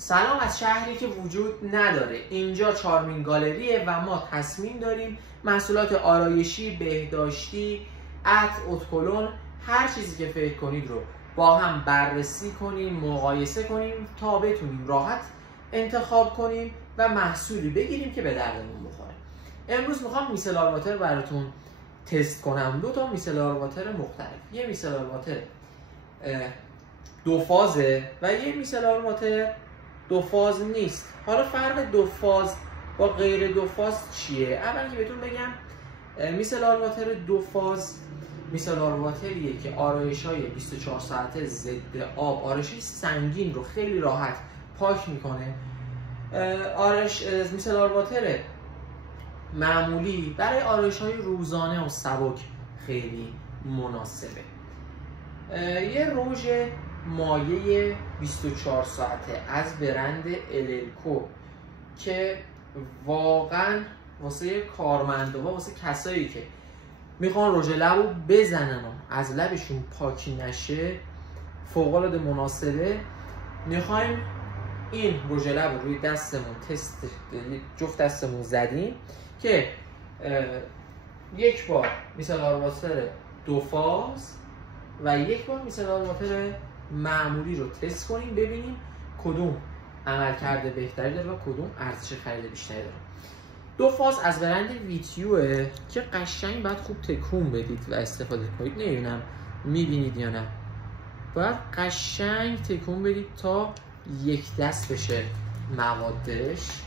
سلام از شهری که وجود نداره. اینجا چارمین گالریه و ما تصمیم داریم محصولات آرایشی، بهداشتی، عطر، اتکلون، هر چیزی که فکر کنید رو با هم بررسی کنیم، مقایسه کنیم تا بتونیم راحت انتخاب کنیم و محصولی بگیریم که به دردمون بخوره. امروز میخوام میسلار واتر براتون تست کنم. 2 تا میسلار واتر مختلف. یه میسلار واتر 2 فازه و یه میسلار واتر 2 فاز نیست. حالا فرق 2 فاز با غیر 2 فاز چیه؟ اول که بهتون بگم میسلار واتر 2 فاز میسلار واتریه که آرایش‌های 24 ساعته ضد آب، آرایش‌های سنگین رو خیلی راحت پاک میکنه. میسلار واتر معمولی برای آرایش‌های روزانه و سبک خیلی مناسبه. یه رژ مایع 24 ساعته از برند اللکو که واقعا واسه کارمندا و واسه کسایی که میخوان رژ لبو بزنن و از لبشون پاکی نشه فوق‌العاده مناسبه. میخوایم این رژ لب رو روی دستمون جفت دستمون زدیم که یک بار میسلار واتر 2 فاز و یک بار میسلار واتر معمولی رو تست کنیم ببینیم کدوم عملکرد بهتری داره و کدوم ارزش خرید بیشتری داره. 2 فاز از برند ویتیوه که قشنگ باید خوب تکون بدید و استفاده کنید. نمیدونم میبینید یا نه، باید قشنگ تکون بدید تا یک دست بشه موادش.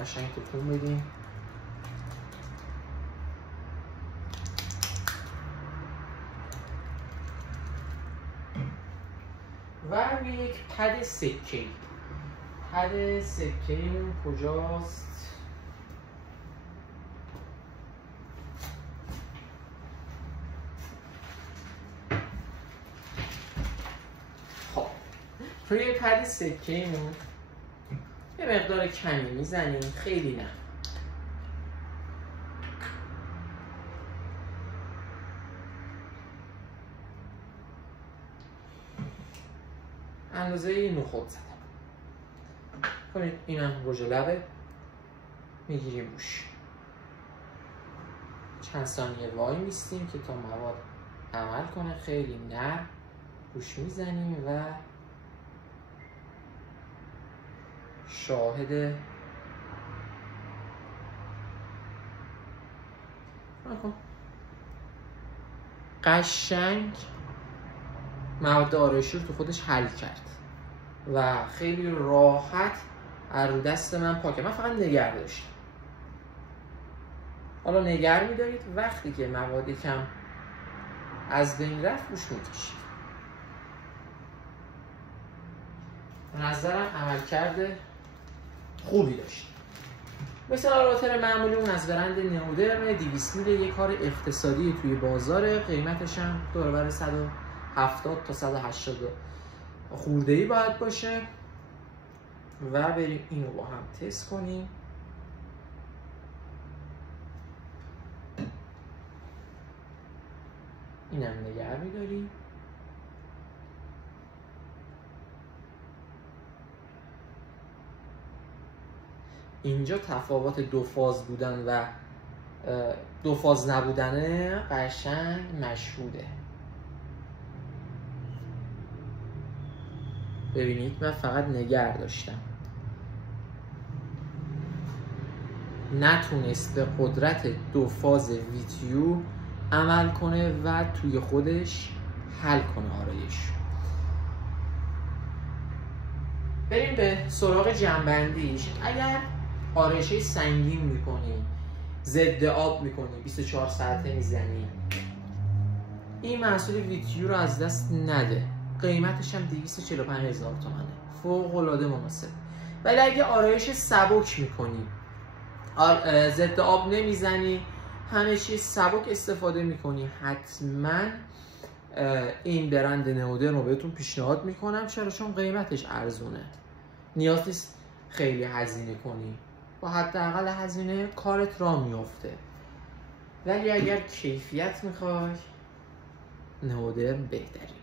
قشنگ تکون بدیم. و یک پد سکه‌ای. پد سکه‌ایمون کجاست؟ خب روی پد سکه‌ایمون یه مقدار کمی میزنیم، خیلی نه. اندازه نخود زدم. کنید اینم رژ لبه. میگیریم روش. چند ثانیه وای میستیم که تا مواد عمل کنه. خیلی نرم روش میزنیم و شاهد قشنگ مواد آرایشی رو تو خودش حل کرد و خیلی راحت از رو دست من پاکه. من فقط نگر داشتم. حالا نگر می‌دارید وقتی که مواد کم از بین رفت روش می‌کشید. به نظرم عملکرد خوبی داشت. مثلا واتر معمولی اون از برند نئودرم 200 میلی، یه کار اقتصادی توی بازاره. قیمتش هم دور بر 170 تا 180 خورده‌ای باید باشه. و بریم اینو با هم تست کنیم. اینم نگه می‌داریم. اینجا تفاوت 2 فاز بودن و 2 فاز نبودنه قشنگ مشهوده. ببینید من فقط نگر داشتم. نتونست به قدرت 2 فاز ویتیو عمل کنه و توی خودش حل کنه آرایش. بریم به سراغ جنبندیش. اگر آرایشی سنگین میکنی، ضد آب میکنی، 24 ساعته میزنی، این محصول ویتیو رو از دست نده. قیمتش هم 245,000 تومنه. فوق العاده مناسب. ولی اگه آرایش سبک میکنی، ضد آب نمیزنی، همه چیز سبک استفاده میکنی، حتما این برند نئودرم رو بهتون پیشنهاد میکنم. چون قیمتش ارزونه. نیاز نیست خیلی هزینه کنی. با حداقل هزینه کارت را میفته. ولی اگر کیفیت میخوای نئودرم بهتری.